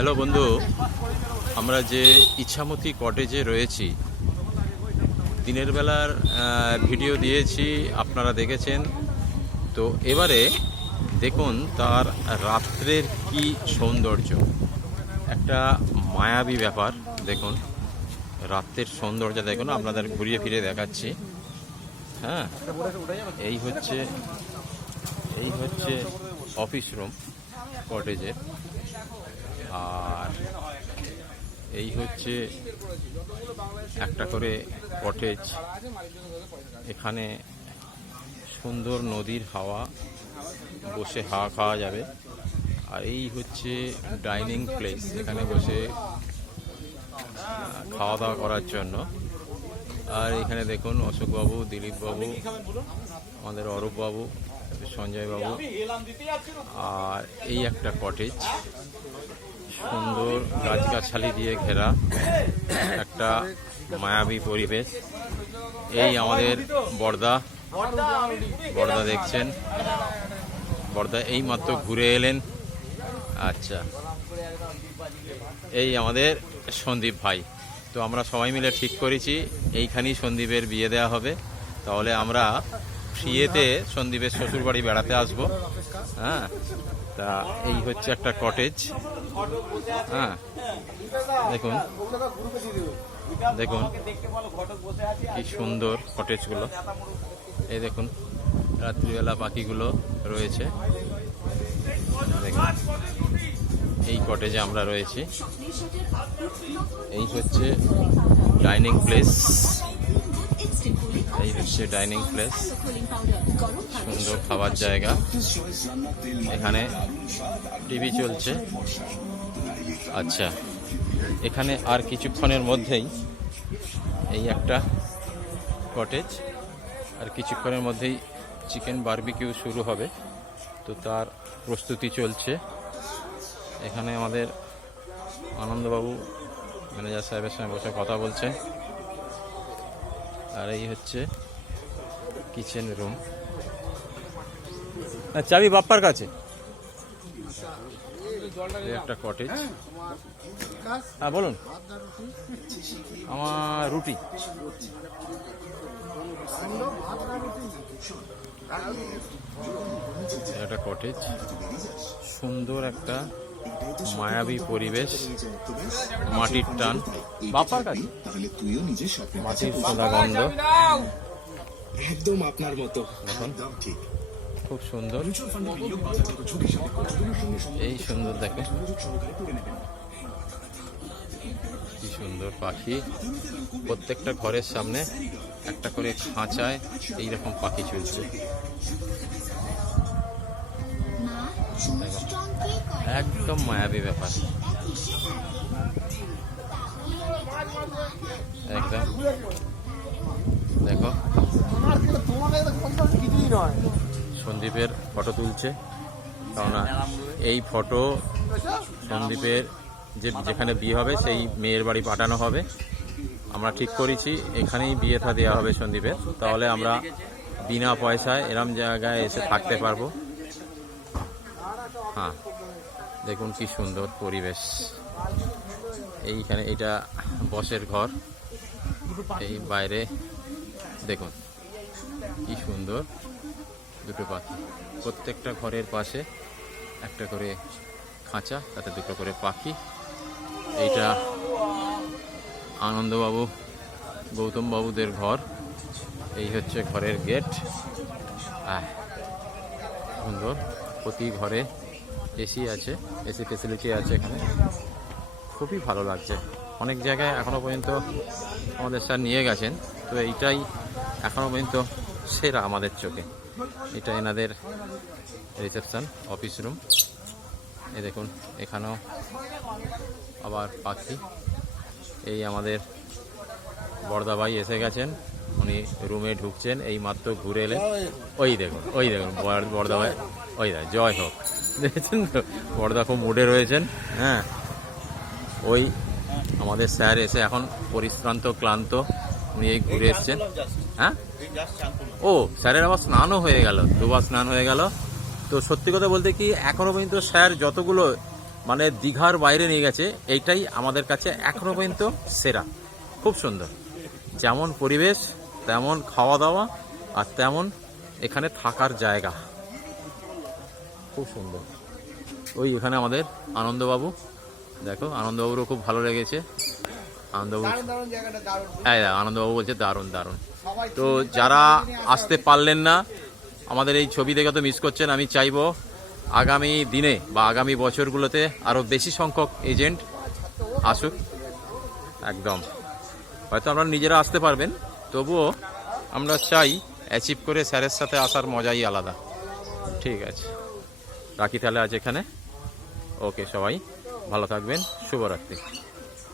Hello বন্ধু, আমরা যে ইছামতি কটেজে রয়েছি, দিনের বেলার ভিডিও দিয়েছি, আপনারা দেখেছেন। তো এবারে দেখুন তার রাত্রের কি সৌন্দর্য, একটা মায়াবী ব্যাপার। দেখুন রাত্রের সৌন্দর্য দেখুন, আপনাদের ঘুরিয়ে ফিরে দেখাচ্ছি। হ্যাঁ, এই হচ্ছে অফিস রুম কটেজের, আর এই হচ্ছে একটা করে কটেজ। এখানে সুন্দর নদীর হাওয়া, বসে হাওয়া খাওয়া যাবে। আর এই হচ্ছে ডাইনিং প্লেস, এখানে বসে খাওয়া দাওয়া করার জন্য। আর এখানে দেখুন অশোকবাবু, দিলীপবাবু, আমাদের অরূপবাবু, সঞ্জয়বাবু। আর এই একটা কটেজ, সুন্দর গাছগাছালি দিয়ে ঘেরা একটা মায়াবী পরিবেশ। এই আমাদের বর্দা দেখছেন, বর্দা এই মাত্র ঘুরে এলেন। আচ্ছা, এই আমাদের সন্দীপ ভাই। তো আমরা সবাই মিলে ঠিক করেছি এইখানেই সন্দীপের বিয়ে দেওয়া হবে। তাহলে আমরা ফ্রিয়েতে সন্দীপের শ্বশুরবাড়ি বেড়াতে আসবো। হ্যাঁ, তা এই হচ্ছে একটা কটেজ। হ্যাঁ, দেখুন দেখুন কি সুন্দর কটেজগুলো। এই দেখুন রাত্রিবেলা পাখিগুলো রয়েছে। দেখুন এই কটেজে আমরা রয়েছি। এই হচ্ছে ডাইনিং প্লেস, এই হচ্ছে ডাইনিং প্লেস, সুন্দর খাবার জায়গা। এখানে টিভি চলছে। আচ্ছা, এখানে আর কিছুক্ষণের মধ্যেই এই একটা কটেজ, আর কিছুক্ষণের মধ্যেই চিকেন বারবিকিউ শুরু হবে। তো তার প্রস্তুতি চলছে। এখানে আমাদের আনন্দবাবু ম্যানেজার সাহেবের সঙ্গে বসে কথা বলছেন। আর এই হচ্ছে কিচেন রুম। চাবি বাপ্পার কাছে। একটা কটেজ। হ্যাঁ বলুন। আমার রুটি। একটা কটেজ, সুন্দর একটা মায়াবী পরিবেশ, মাটির টান। বাপার কাছে মাটির সোনা গন্ধ, একদম আপনার মতো। খুব সুন্দর। এই সুন্দর দেখেন কি সুন্দর পাখি। প্রত্যেকটা ঘরের সামনে একটা করে খাঁচায় এইরকম পাখি চলছে। একদম মায়াবী ব্যাপার, একদম। দেখো সন্দীপের ফটো তুলছে, কেননা এই ফটো সন্দীপের যেখানে বিয়ে হবে সেই মেয়ের বাড়ি পাঠানো হবে। আমরা ঠিক করেছি এখানেই বিয়েটা দেওয়া হবে সন্দীপের। তাহলে আমরা বিনা পয়সায় এরম জায়গায় এসে থাকতে পারবো। হ্যাঁ, দেখুন কি সুন্দর পরিবেশ। এইখানে এটা বসের ঘর। এই বাইরে দেখুন কি সুন্দর দুটো পাখি। প্রত্যেকটা ঘরের পাশে একটা করে খাঁচা, তাতে দুটো করে পাখি। এইটা আনন্দবাবু, গৌতম বাবুদের ঘর। এই হচ্ছে ঘরের গেট। সুন্দর, প্রতি ঘরে এসি আছে, এসি ফেসিলিটি আছে এখানে। খুবই ভালো লাগছে। অনেক জায়গায় এখনও পর্যন্ত আমাদের স্যার নিয়ে গেছেন, তো এইটাই এখনও পর্যন্ত সেরা আমাদের চোখে। এটা এনাদের রিসেপশন অফিস রুম। এই দেখুন এখানেও আবার পাখি। এই আমাদের বর্দাভাই এসে গেছেন, উনি রুমে ঢুকছেন, এই মাত্র ঘুরে এলেন। ওই দেখুন বর্দাভাই, ওই দেখ, জয় হোক। দেখেছেন তো, বর্দা খুব মুডে রয়েছেন। হ্যাঁ, ওই আমাদের স্যার এসে এখন পরিশ্রান্ত ক্লান্ত, উনি এই ঘুরে এসছেন। হ্যাঁ, ও স্যারের আবার স্নানও হয়ে গেল, দুবার স্নান হয়ে গেল। তো সত্যি কথা বলতে কি, এখনো পর্যন্ত স্যার যতগুলো মানে দীঘার বাইরে নিয়ে গেছে, এইটাই আমাদের কাছে এখনো পর্যন্ত সেরা। খুব সুন্দর, যেমন পরিবেশ তেমন খাওয়া দাওয়া আর তেমন এখানে থাকার জায়গা, খুব সুন্দর। ওই এখানে আমাদের আনন্দবাবু, দেখো আনন্দবাবুরও খুব ভালো লেগেছে। আনন্দবাবু, হ্যাঁ আনন্দবাবু বলছে দারুণ দারুণ। তো যারা আসতে পারলেন না, আমাদের এই ছবি দেখে তো মিস করছেন। আমি চাইবো আগামী দিনে বা আগামী বছরগুলোতে আরও বেশি সংখ্যক এজেন্ট আসুক। একদম, হয়তো আপনারা নিজেরা আসতে পারবেন, তবুও আমরা চাই অ্যাচিভ করে স্যারের সাথে আসার মজাই আলাদা। ঠিক আছে, রাখি তাহলে আজ এখানে। ওকে, সবাই ভালো থাকবেন, শুভরাত্রি।